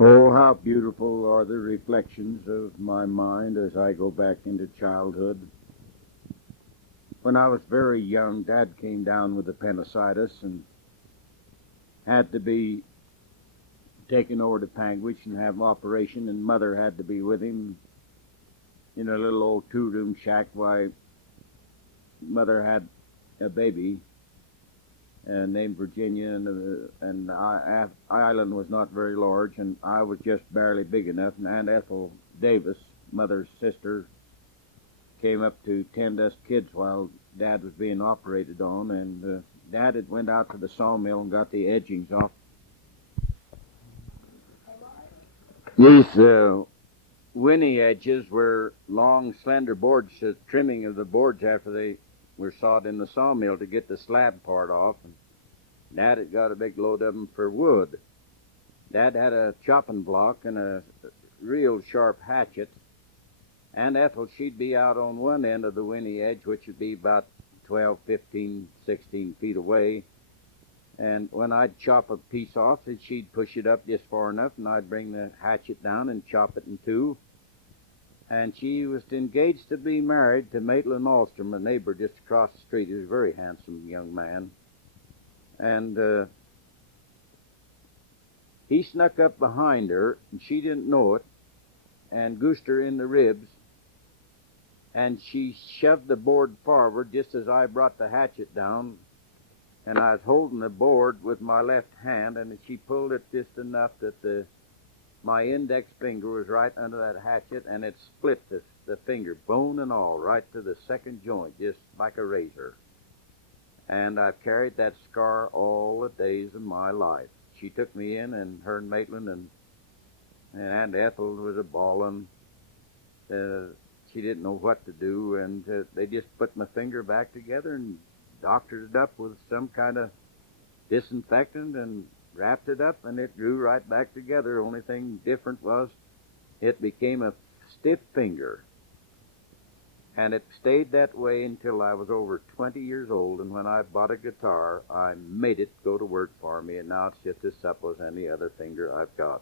Oh, how beautiful are the reflections of my mind as I go back into childhood. When I was very young, Dad came down with appendicitis and had to be taken over to Panguitch and have an operation, and Mother had to be with him in a little old two-room shack while Mother had a baby named Virginia, and Island was not very large, and I was just barely big enough, and Aunt Ethel Davis, Mother's sister, came up to tend us kids while Dad was being operated on, and Dad had went out to the sawmill and got the edgings off. These Winnie edges were long, slender boards, trimming of the boards after they were sawed in the sawmill to get the slab part off. And Dad had got a big load of them for wood. Dad had a chopping block and a real sharp hatchet. Aunt Ethel, she'd be out on one end of the Winnie edge, which would be about 12, 15, 16 feet away. And when I'd chop a piece off, she'd push it up just far enough, and I'd bring the hatchet down and chop it in two. And she was engaged to be married to Maitland Alstrom, a neighbor just across the street. He was a very handsome young man. And he snuck up behind her, and she didn't know it, and goosed her in the ribs, and she shoved the board forward just as I brought the hatchet down, and I was holding the board with my left hand, and she pulled it just enough that my index finger was right under that hatchet, and it split the finger, bone and all, right to the second joint, just like a razor. And I've carried that scar all the days of my life. She took me in, and her and Maitland and Aunt Ethel was a-bawling. She didn't know what to do, and they just put my finger back together and doctored it up with some kind of disinfectant and wrapped it up, and it grew right back together. Only thing different was it became a stiff finger. And it stayed that way until I was over 20 years old, and when I bought a guitar, I made it go to work for me, and now it's just as supple as any other finger I've got.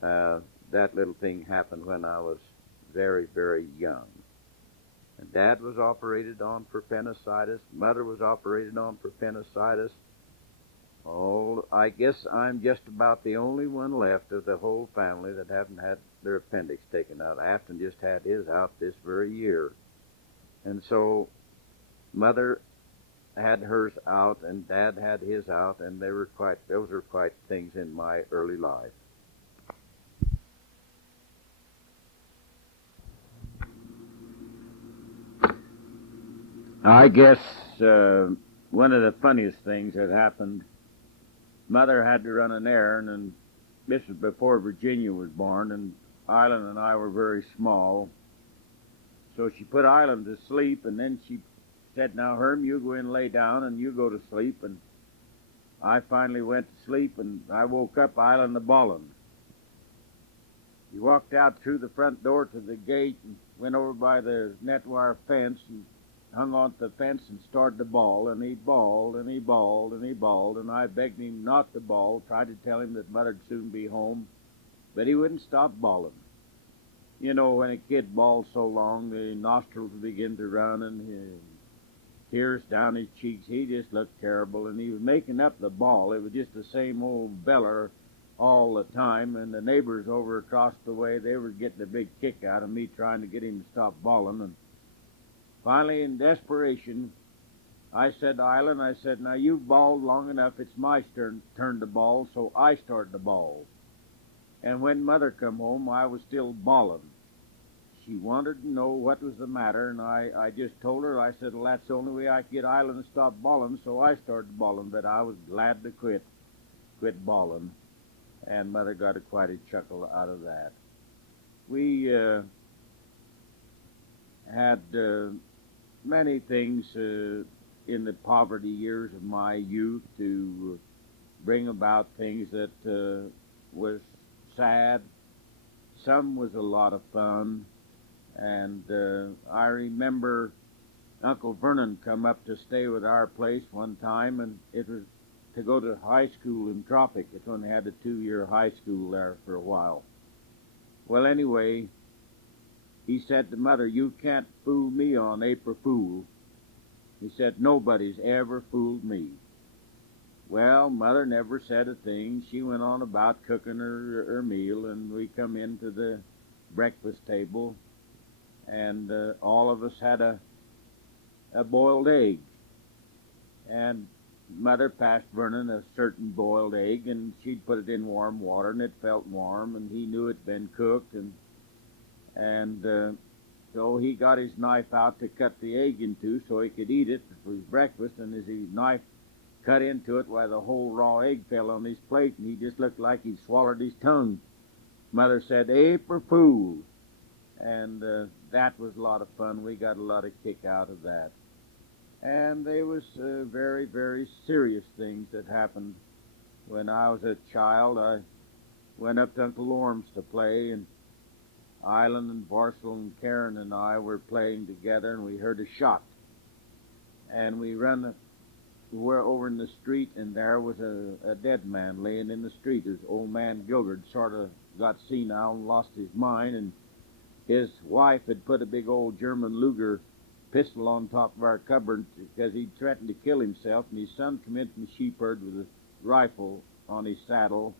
That little thing happened when I was very, very young. And Dad was operated on for appendicitis. Mother was operated on for appendicitis. Oh, I guess I'm just about the only one left of the whole family that haven't had their appendix taken out. Afton just had his out this very year. And so Mother had hers out and Dad had his out, and those were quite things in my early life. I guess one of the funniest things that happened, Mother had to run an errand, and this was before Virginia was born, and Island and I were very small. So she put Island to sleep, and then she said, "Now, Herm, you go in and lay down, and you go to sleep." And I finally went to sleep, and I woke up Island a-bawling. He walked out through the front door to the gate and went over by the net wire fence and hung on to the fence and started to bawl, and he bawled, and he bawled, and he bawled, and I begged him not to bawl, tried to tell him that Mother'd soon be home, but he wouldn't stop bawling. You know, when a kid bawls so long, the nostrils begin to run, and tears down his cheeks. He just looked terrible, and he was making up the bawl. It was just the same old beller all the time, and the neighbors over across the way, they were getting a big kick out of me trying to get him to stop bawling. And finally, in desperation, I said to Island, I said, "Now you've bawled long enough. It's my turn to bawl," so I started to bawl. And when Mother come home, I was still bawling. She wanted to know what was the matter, and I just told her, I said, "Well, that's the only way I could get Island to stop bawling," so I started bawling, but I was glad to quit bawling. And Mother got quite a chuckle out of that. We had many things in the poverty years of my youth to bring about things that was sad. Some was a lot of fun. And I remember Uncle Vernon come up to stay with our place one time, and it was to go to high school in Tropic. It's when they had a 2-year high school there for a while. Well, anyway, he said to Mother, "You can't fool me on April Fool." He said, "Nobody's ever fooled me." Well, Mother never said a thing. She went on about cooking her meal, and we come into the breakfast table, and all of us had a boiled egg. And Mother passed Vernon a certain boiled egg, and she'd put it in warm water, and it felt warm, and he knew it'd been cooked, and so he got his knife out to cut the egg in two so he could eat it for his breakfast, and as his knife cut into it, why, the whole raw egg fell on his plate, and he just looked like he'd swallowed his tongue. Mother said, "April Fool," and that was a lot of fun. We got a lot of kick out of that. And there was very, very serious things that happened. When I was a child, I went up to Uncle Orm's to play, and Ilan and Varsel and Karen and I were playing together, and we heard a shot. And we were over in the street, and there was a dead man laying in the street. His old man Gilgard sort of got senile and lost his mind, and his wife had put a big old German Luger pistol on top of our cupboard because he'd threatened to kill himself, and his son come in from the sheep herd with a rifle on his saddle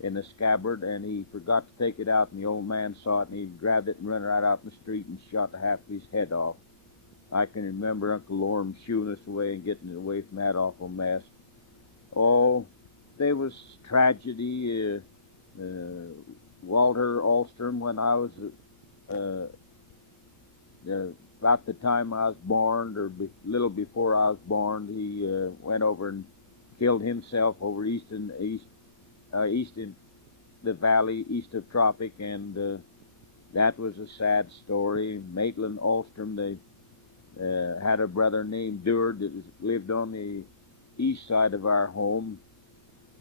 in the scabbard, and he forgot to take it out, and the old man saw it, and he grabbed it and ran right out in the street and shot the half of his head off. I can remember Uncle Orm shooing us away and getting it away from that awful mess. Oh, there was tragedy. Walter Alstrom, when I was about the time I was born, or little before I was born, he went over and killed himself over east in the valley east of Tropic, and that was a sad story. Maitland Alstrom, they had a brother named Deward that lived on the east side of our home.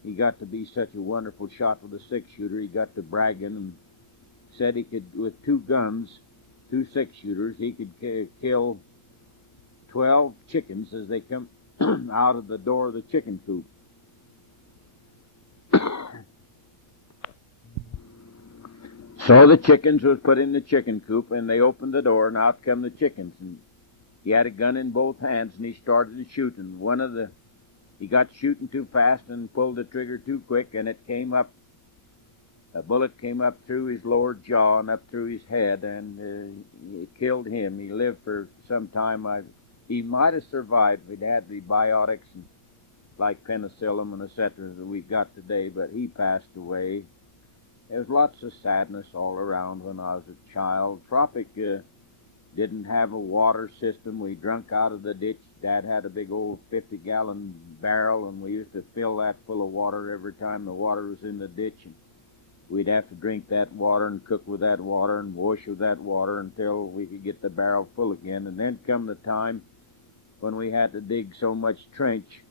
He got to be such a wonderful shot with a six-shooter. He got to bragging and said he could, with 2 guns, 2 six-shooters, he could kill 12 chickens as they come out of the door of the chicken coop. So the chickens was put in the chicken coop, and they opened the door, and out come the chickens. And he had a gun in both hands, and he started to shoot. And he got shooting too fast and pulled the trigger too quick, and it came up. A bullet came up through his lower jaw and up through his head, and it killed him. He lived for some time. He might have survived if he'd had the biotics and like penicillin and etc. that we've got today, but he passed away. There was lots of sadness all around when I was a child. Tropic didn't have a water system. We drunk out of the ditch. Dad had a big old 50-gallon barrel, and we used to fill that full of water every time the water was in the ditch. And we'd have to drink that water and cook with that water and wash with that water until we could get the barrel full again. And then come the time when we had to dig so much trench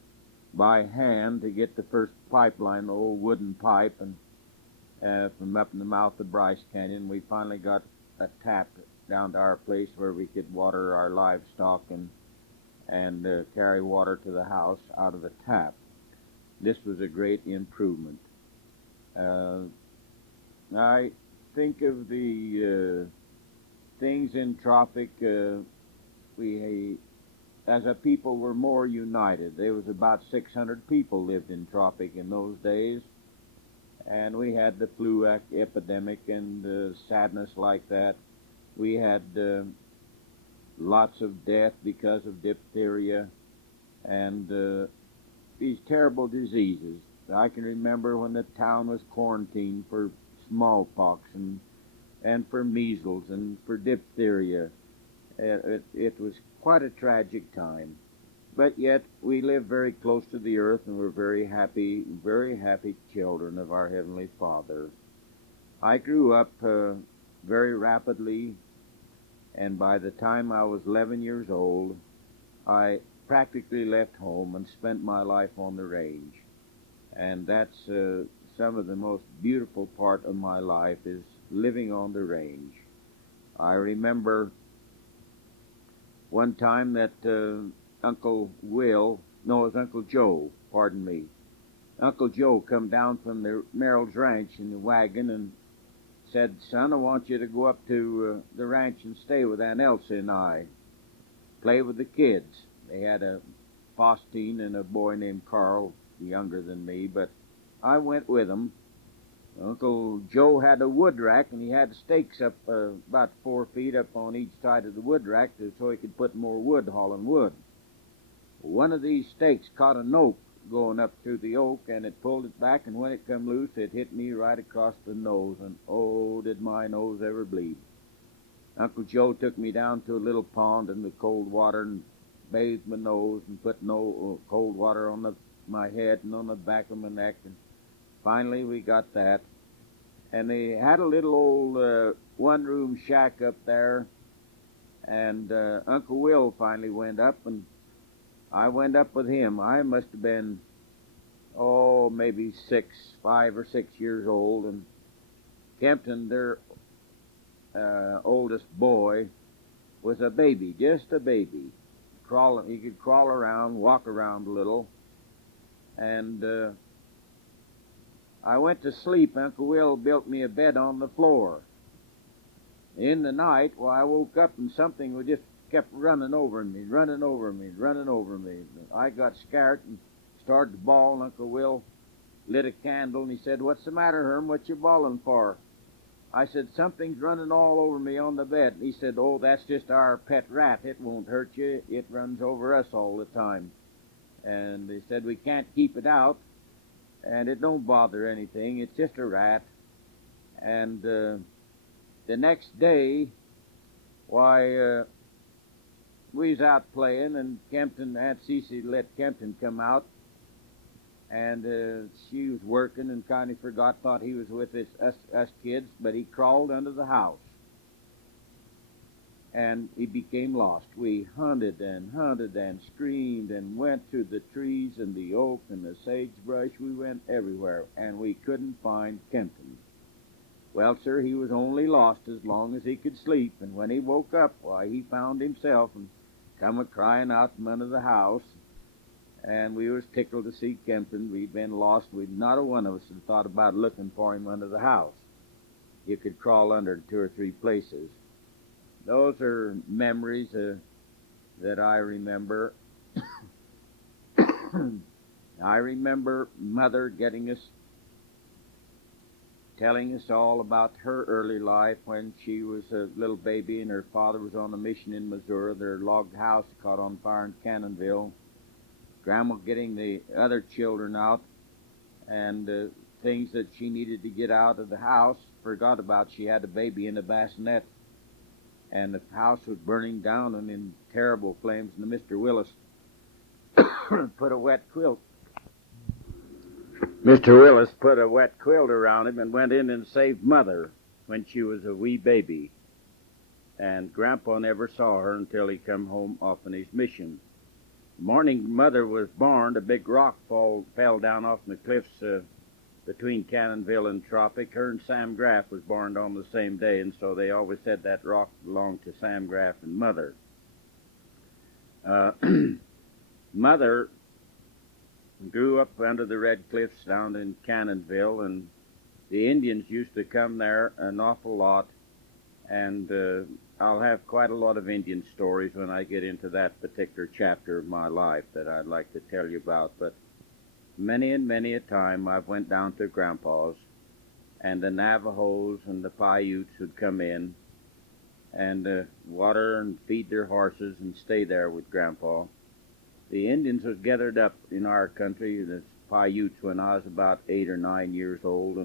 by hand to get the first pipeline, the old wooden pipe, and from up in the mouth of Bryce Canyon, we finally got a tap down to our place where we could water our livestock and carry water to the house out of the tap. This was a great improvement. I think of the things in Tropic, we as a people were more united. There was about 600 people lived in Tropic in those days, and we had the flu epidemic and sadness like that. We had lots of death because of diphtheria and these terrible diseases. I can remember when the town was quarantined for smallpox and for measles and for diphtheria. It was quite a tragic time. But yet we live very close to the earth, and we're very happy children of our Heavenly Father. I grew up very rapidly, and by the time I was 11 years old, I practically left home and spent my life on the range. And that's some of the most beautiful part of my life is living on the range. I remember one time that Uncle Will No, it was Uncle Joe, pardon me. Uncle Joe come down from the Merrill's ranch in the wagon and said, "Son, I want you to go up to the ranch and stay with Aunt Elsie and I. Play with the kids." They had a Faustine and a boy named Carl, younger than me, but I went with them. Uncle Joe had a wood rack, and he had stakes up about 4 feet up on each side of the wood rack so he could put more wood, hauling wood. One of these stakes caught an oak going up through the oak, and it pulled it back, and when it come loose, it hit me right across the nose, and oh, did my nose ever bleed. Uncle Joe took me down to a little pond in the cold water and bathed my nose and put cold water on my head and on the back of my neck, and finally we got that. And they had a little old one-room shack up there, and Uncle Will finally went up, and I went up with him. I must have been, maybe 5 or 6 years old, and Kempton, their oldest boy, was a baby, just a baby. He could crawl around, walk around a little, and I went to sleep. Uncle Will built me a bed on the floor. In the night, I woke up and something just kept running over me. I got scared and started to bawl, and Uncle Will lit a candle, and he said, "What's the matter, Herm? What you bawling for?" I said, "Something's running all over me on the bed." He said, "Oh, that's just our pet rat. It won't hurt you. It runs over us all the time." And he said, "We can't keep it out, and it don't bother anything. It's just a rat." And the next day, we was out playing, and Aunt Cece let Kempton come out, and she was working and kind of thought he was with us kids, but he crawled under the house, and he became lost. We hunted and screamed and went through the trees and the oak and the sagebrush. We went everywhere, and we couldn't find Kempton. Well, sir, he was only lost as long as he could sleep, and when he woke up, he found himself and come a-crying out from under the house, and we was tickled to see Kempton. We'd been lost. Not a one of us had thought about looking for him under the house. You could crawl under 2 or 3 places. Those are memories that I remember. I remember Mother telling us all about her early life when she was a little baby and her father was on a mission in Missouri. Their log house caught on fire in Cannonville. Grandma getting the other children out, and things that she needed to get out of the house, forgot about. She had a baby in a bassinet, and the house was burning down and in terrible flames, and Mr. Willis put a wet quilt. Mr. Willis put a wet quilt around him and went in and saved Mother when she was a wee baby. And Grandpa never saw her until he come home off on his mission. The morning Mother was born, a big rock fell down off the cliffs between Cannonville and Tropic. Her and Sam Graff was born on the same day, and so they always said that rock belonged to Sam Graff and Mother. Mother grew up under the Red Cliffs down in Cannonville, and the Indians used to come there an awful lot, and I'll have quite a lot of Indian stories when I get into that particular chapter of my life that I'd like to tell you about. But many and many a time I've went down to Grandpa's, and the Navajos and the Paiutes would come in and water and feed their horses and stay there with Grandpa. The Indians was gathered up in our country, the Paiutes, when I was about 8 or 9 years old,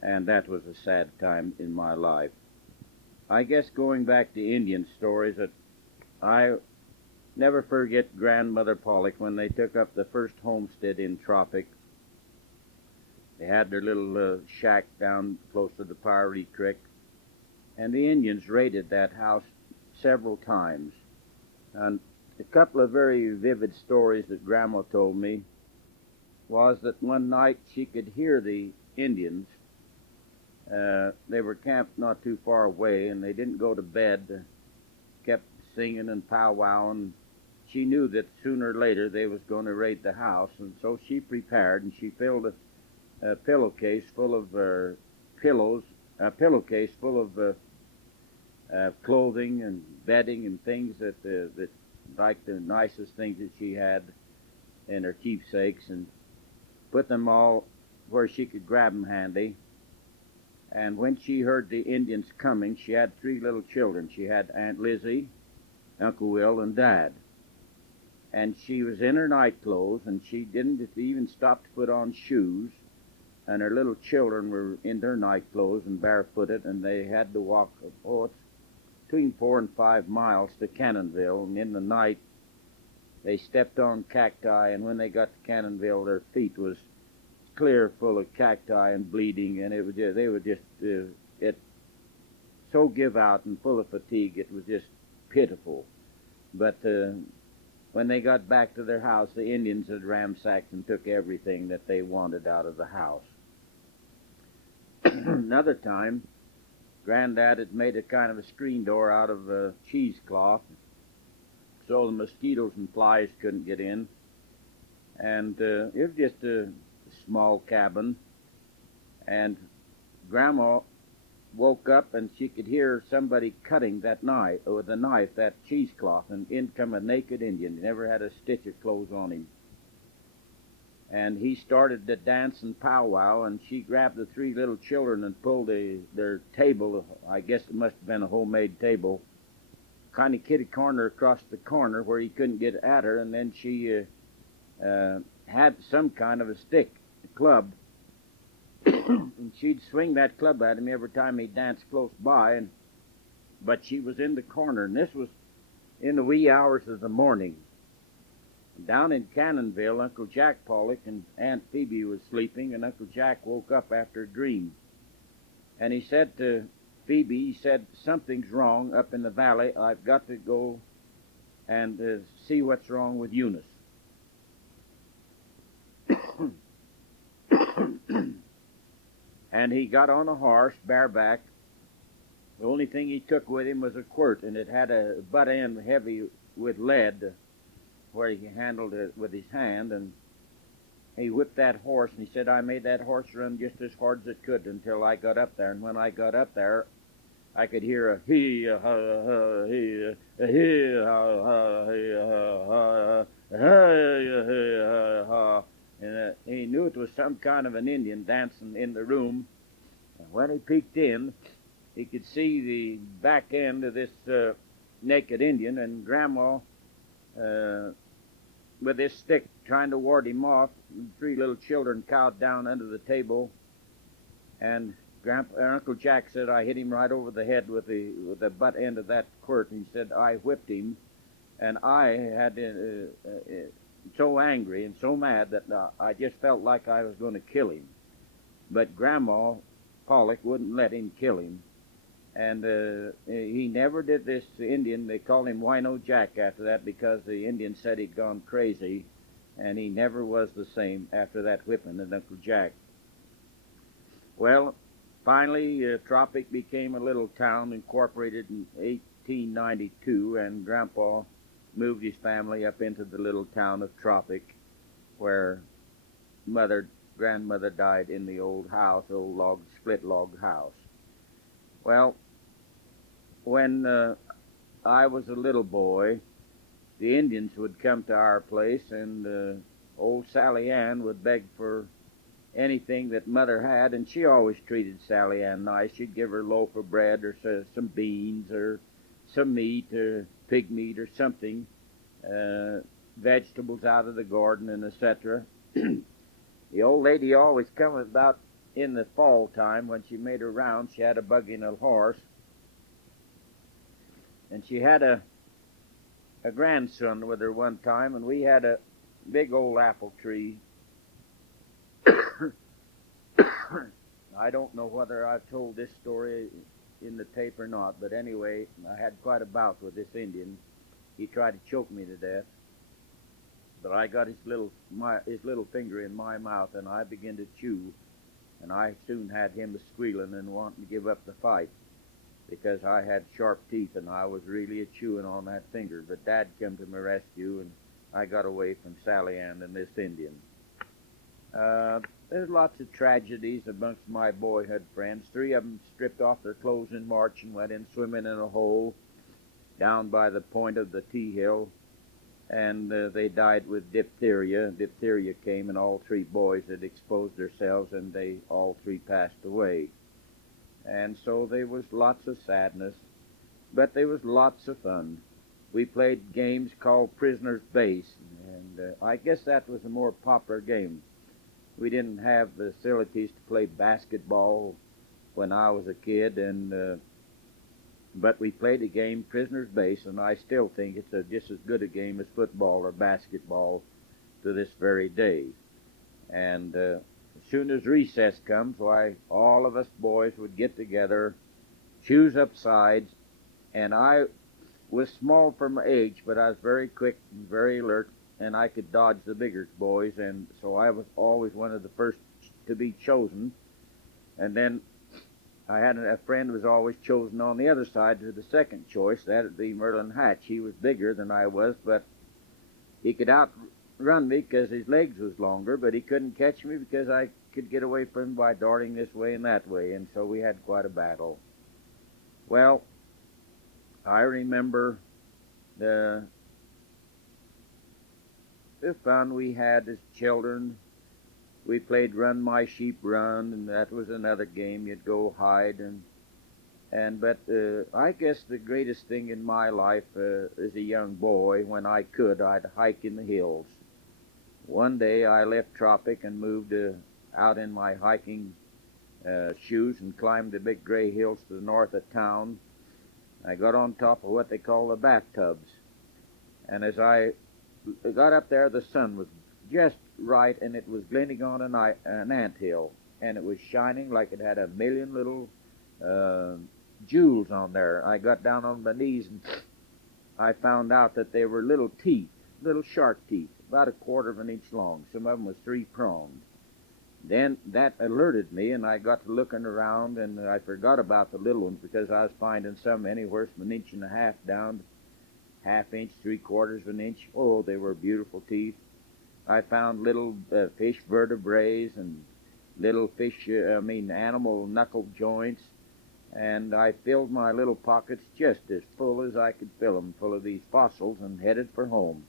and that was a sad time in my life. I guess going back to Indian stories, that I never forget Grandmother Pollock when they took up the first homestead in Tropic. They had their little shack down close to the Pirate Creek, and the Indians raided that house several times. And a couple of very vivid stories that Grandma told me was that one night she could hear the Indians. They were camped not too far away, and they didn't go to bed. Kept singing and powwowing. she knew that sooner or later they was going to raid the house, and so she prepared, and she filled a pillowcase full of pillows, a pillowcase full of clothing and bedding and things that like the nicest things that she had and her keepsakes, and put them all where she could grab them handy. And when she heard the Indians coming, she had 3 little children. She had Aunt Lizzie, Uncle Will, and Dad. And she was in her night clothes, and she didn't even stop to put on shoes. And her little children were in their night clothes and barefooted, and they had to walk, it's between 4 and 5 miles to Cannonville. And in the night, they stepped on cacti, and when they got to Cannonville, their feet was clear full of cacti and bleeding, and they were just so give out and full of fatigue, it was just pitiful. But when they got back to their house, the Indians had ransacked and took everything that they wanted out of the house. Another time, Granddad had made a kind of a screen door out of cheesecloth, so the mosquitoes and flies couldn't get in. And it was just a small cabin, and Grandma woke up and she could hear somebody cutting that knife with a knife, that cheesecloth, and in come a naked Indian. He never had a stitch of clothes on him. And he started to dance and powwow, and she grabbed the 3 little children and pulled their table, I guess it must have been a homemade table, kind of kitty corner across the corner where he couldn't get at her, and then she had some kind of a stick, a club, and she'd swing that club at him every time he danced close by, but she was in the corner, and this was in the wee hours of the morning. Down in Cannonville, Uncle Jack Pollock and Aunt Phoebe was sleeping, and Uncle Jack woke up after a dream. And he said to Phoebe, he said, "Something's wrong up in the valley. I've got to go and see what's wrong with Eunice." And he got on a horse, bareback. The only thing he took with him was a quirt, and it had a butt end heavy with lead where he handled it with his hand, and he whipped that horse, and he said, "I made that horse run just as hard as it could until I got up there, and when I got up there, I could hear a hee-ha-ha, hee-ha-ha, hee-ha-ha, hee-ha-ha, and he knew it was some kind of an Indian dancing in the room. And when he peeked in, he could see the back end of this naked Indian, and Grandma with this stick trying to ward him off. 3 little children cowed down under the table, and Uncle Jack said, "I hit him right over the head with the butt end of that quirt." And he said, "I whipped him, and I had so angry and so mad that I just felt like I was going to kill him. But Grandma Pollock wouldn't let him kill him. And he never did this Indian. They called him Wino Jack after that because the Indian said he'd gone crazy, and he never was the same after that whipping of Uncle Jack. Well, finally, Tropic became a little town incorporated in 1892, and Grandpa moved his family up into the little town of Tropic, where grandmother died in the old house, split log house. Well, when I was a little boy, the Indians would come to our place, and old Sally Ann would beg for anything that Mother had, and she always treated Sally Ann nice. She'd give her a loaf of bread or some beans or some meat or pig meat or something, vegetables out of the garden, and etc. The old lady always come about in the fall time when she made her rounds. She had a buggy and a horse, and she had a grandson with her one time, and we had a big old apple tree. I don't know whether I've told this story in the tape or not, but anyway, I had quite a bout with this Indian. He tried to choke me to death, but I got his little finger in my mouth, and I began to chew, and I soon had him squealing and wanting to give up the fight. because I had sharp teeth and I was really a chewing on that finger. But Dad came to my rescue and I got away from Sally Ann and this Indian. There's lots of tragedies amongst my boyhood friends. 3 of them stripped off their clothes in March and went in swimming in a hole down by the point of the T-hill, and they died with diphtheria. Diphtheria came, and all 3 boys had exposed themselves, and they all 3 passed away. And so there was lots of sadness, but there was lots of fun. We played games called Prisoner's Base, and I guess that was a more popular game. We didn't have facilities to play basketball when I was a kid, but we played a game, Prisoner's Base, and I still think it's just as good a game as football or basketball to this very day. And as soon as recess comes, why, all of us boys would get together, choose up sides, and I was small for my age, but I was very quick and very alert, and I could dodge the bigger boys, and so I was always one of the first to be chosen. And then I had a friend who was always chosen on the other side to the second choice. That would be Merlin Hatch. He was bigger than I was, but he could outrun me because his legs was longer, but he couldn't catch me because I could get away from him by darting this way and that way, and so we had quite a battle. Well, I remember the fun we had as children. We played Run My Sheep Run, and that was another game. You'd go hide, but I guess the greatest thing in my life as a young boy, when I could, I'd hike in the hills. One day I left Tropic and moved out in my hiking shoes and climbed the big gray hills to the north of town. I got on top of what they call the Bathtubs, and as I got up there, the sun was just right, and it was glinting on an anthill, and it was shining like it had a million little jewels on there. I got down on my knees, and I found out that they were little teeth, little shark teeth, about a quarter of an inch long. Some of them was 3-pronged. Then that alerted me, and I got to looking around, and I forgot about the little ones because I was finding some anywhere from an inch and a half down to half inch, 3/4 of an inch. Oh, they were beautiful teeth. I found little fish vertebrae and little animal knuckle joints, and I filled my little pockets just as full as I could fill them, full of these fossils, and headed for home.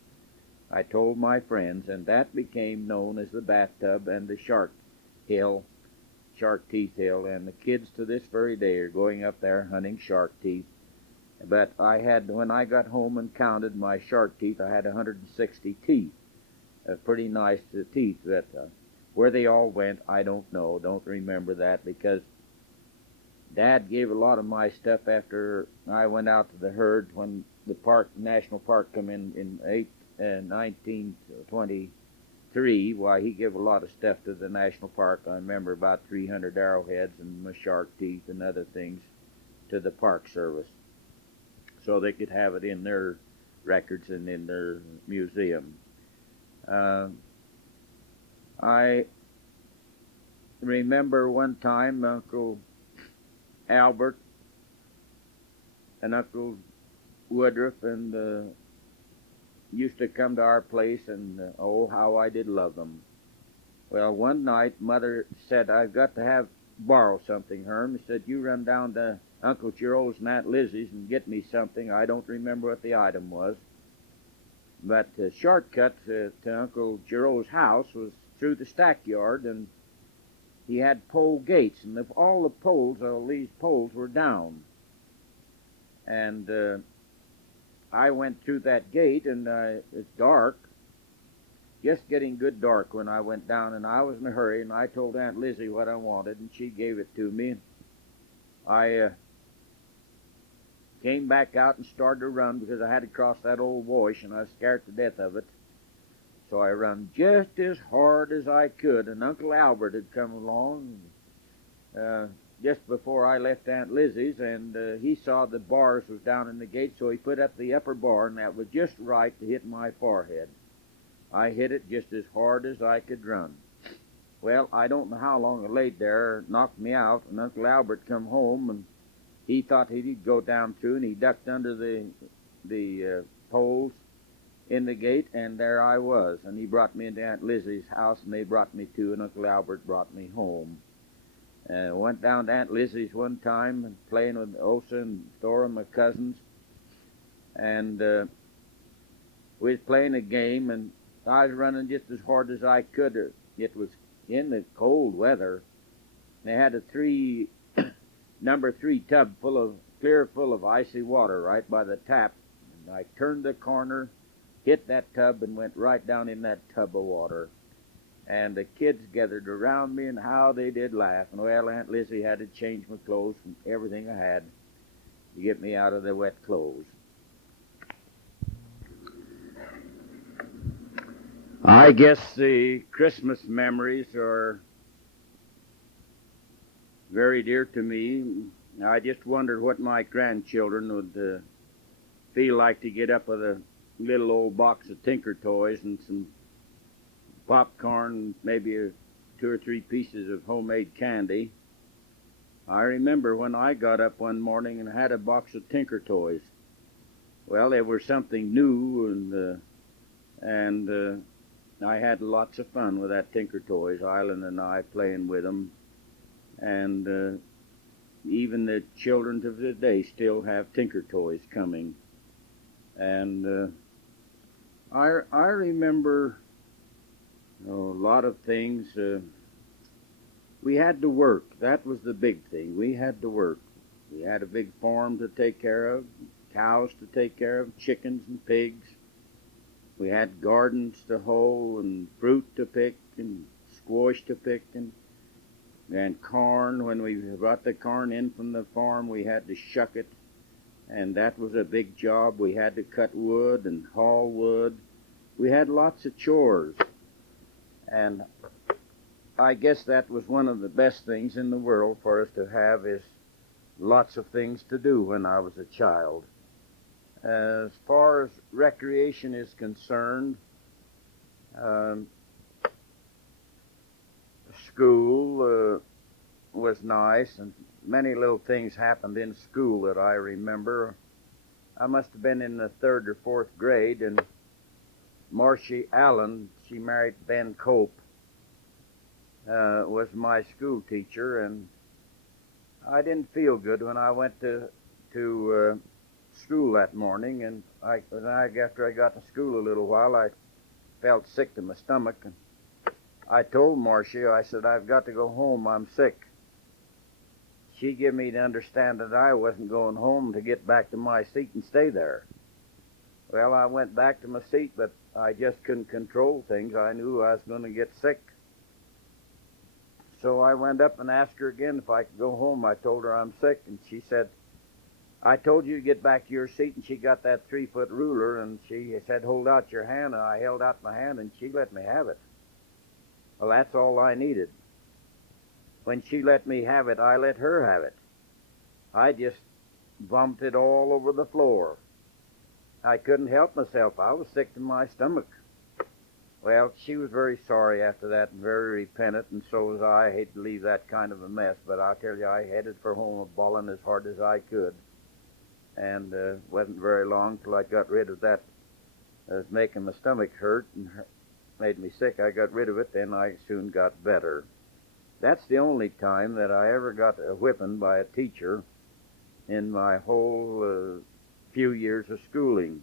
I told my friends, and that became known as the Bathtub and the Shark Teeth Hill, and the kids to this very day are going up there hunting shark teeth. But when I got home and counted my shark teeth, I had 160 teeth. Pretty nice teeth. But where they all went, I don't know. Don't remember that, because Dad gave a lot of my stuff after I went out to the herd when the national park come in 1923. Why, he gave a lot of stuff to the national park. I remember about 300 arrowheads and my shark teeth and other things to the Park Service, so they could have it in their records and in their museum. I remember one time Uncle Albert and Uncle Woodruff and used to come to our place, and oh, how I did love them. Well, one night Mother said, "I've got to borrow something, Herm." She said, "You run down to Uncle Giro's and Aunt Lizzie's and get me something." I don't remember what the item was, but the shortcut to Uncle Giro's house was through the stackyard, and he had pole gates, and all these poles were down. And I went through that gate, and it's dark, just getting good dark when I went down, and I was in a hurry, and I told Aunt Lizzie what I wanted, and she gave it to me. I came back out and started to run because I had to cross that old wash, and I was scared to death of it. So I run just as hard as I could, and Uncle Albert had come along just before I left Aunt Lizzie's, and he saw the bars was down in the gate, so he put up the upper bar, and that was just right to hit my forehead. I hit it just as hard as I could run. Well, I don't know how long I laid there, knocked me out, and Uncle Albert come home, and he thought he'd go down through, and he ducked under the poles in the gate, and there I was. And he brought me into Aunt Lizzie's house, and they brought me to, and Uncle Albert brought me home. Went down to Aunt Lizzie's one time, and playing with Osa and Dora, my cousins, and we was playing a game, and I was running just as hard as I could. It was in the cold weather. They had a number 3 tub clear full of icy water right by the tap. And I turned the corner, hit that tub, and went right down in that tub of water. And the kids gathered around me, and how they did laugh. And well, Aunt Lizzie had to change my clothes and everything I had to get me out of the wet clothes. I guess the Christmas memories are very dear to me. I just wondered what my grandchildren would feel like to get up with a little old box of Tinker Toys and some popcorn, maybe 2 or 3 pieces of homemade candy. I remember when I got up one morning and had a box of Tinker Toys. Well, they were something new, and I had lots of fun with that Tinker Toys, Ilan and I playing with them. And even the children of today still have Tinker Toys coming. And I remember a lot of things. We had to work. That was the big thing. We had to work. We had a big farm to take care of, cows to take care of, chickens and pigs. We had gardens to hoe and fruit to pick and squash to pick and corn. When we brought the corn in from the farm, we had to shuck it, and that was a big job. We had to cut wood and haul wood. We had lots of chores, and I guess that was one of the best things in the world for us to have, is lots of things to do when I was a child. As far as recreation is concerned, school was nice, and many little things happened in school that I remember. I must have been in the 3rd or 4th grade, and Marcia Allen, she married Ben Cope, was my school teacher, and I didn't feel good when I went to school that morning, and after I got to school a little while, I felt sick to my stomach, and I told Marcia, I said, I've got to go home, I'm sick. She gave me to understand that I wasn't going home to get back to my seat and stay there. Well, I went back to my seat, but I just couldn't control things. I knew I was going to get sick. So I went up and asked her again if I could go home. I told her I'm sick, and she said, I told you to get back to your seat, and she got that 3-foot ruler, and she said, hold out your hand, and I held out my hand, and she let me have it. Well, that's all I needed. When she let me have it, I let her have it. I just bumped it all over the floor. I couldn't help myself. I was sick to my stomach. Well, she was very sorry after that and very repentant, and so was I. I hate to leave that kind of a mess, but I'll tell you, I headed for home bawling as hard as I could. And wasn't very long till I got rid of that. It was making my stomach hurt and made me sick. I got rid of it, then I soon got better. That's the only time that I ever got a whipping by a teacher in my whole few years of schooling.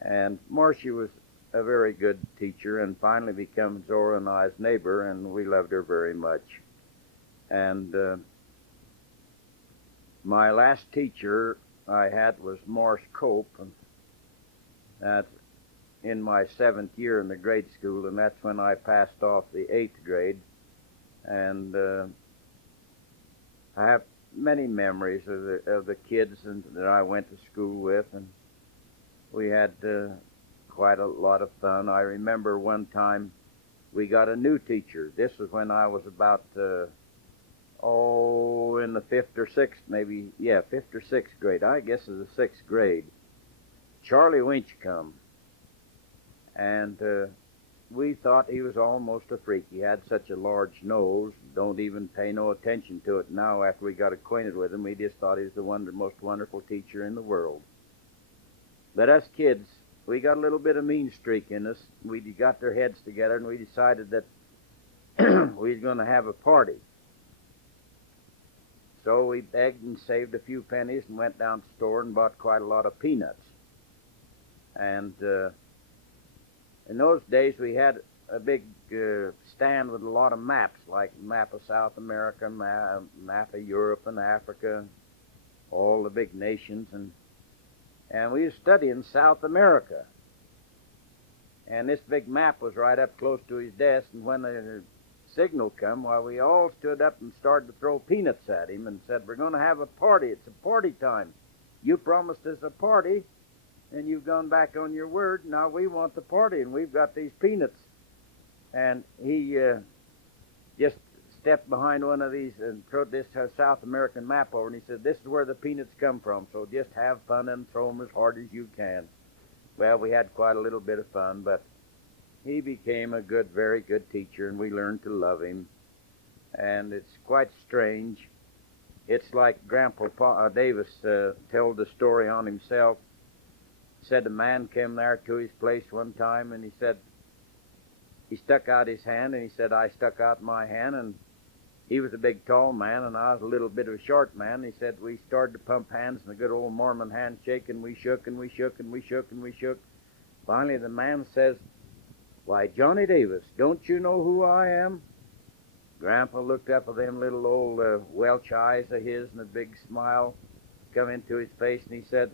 And Marcia was a very good teacher and finally became Zora and I's neighbor, and we loved her very much. And my last teacher I had was Morse Cope, and that's in my 7th year in the grade school, and that's when I passed off the 8th grade. And I have many memories of the kids that I went to school with, and we had quite a lot of fun. I remember one time we got a new teacher. This was when I was about in the 5th or 6th, maybe, 5th or 6th grade. I guess it was the 6th grade. Charlie Winch come. And we thought he was almost a freak. He had such a large nose, don't even pay no attention to it now after we got acquainted with him. We just thought he was the most wonderful teacher in the world. But us kids, we got a little bit of mean streak in us. We got their heads together and we decided that we was going to have a party. So we begged and saved a few pennies and went down to the store and bought quite a lot of peanuts. And in those days we had a big stand with a lot of maps, like map of South America, map of Europe and Africa, all the big nations, and we was studying South America. And this big map was right up close to his desk, and when the signal come, well, we all stood up and started to throw peanuts at him and said, "We're going to have a party. It's a party time. You promised us a party, and you've gone back on your word. Now we want the party, and we've got these peanuts." And he just stepped behind one of these and threw this South American map over, and he said, "This is where the peanuts come from, so just have fun and throw them as hard as you can." Well, we had quite a little bit of fun, but he became a very good teacher, and we learned to love him. And it's quite strange. It's like Grandpa Davis told the story on himself. Said a man came there to his place one time, and he said, he stuck out his hand, and he said, "I stuck out my hand," and he was a big tall man, and I was a little bit of a short man. He said we started to pump hands in a good old Mormon handshake, and we shook and we shook and we shook and we shook. Finally the man says, "Why, Johnny Davis, don't you know who I am?" Grandpa looked up at them little old Welch eyes of his, and a big smile come into his face, and he said,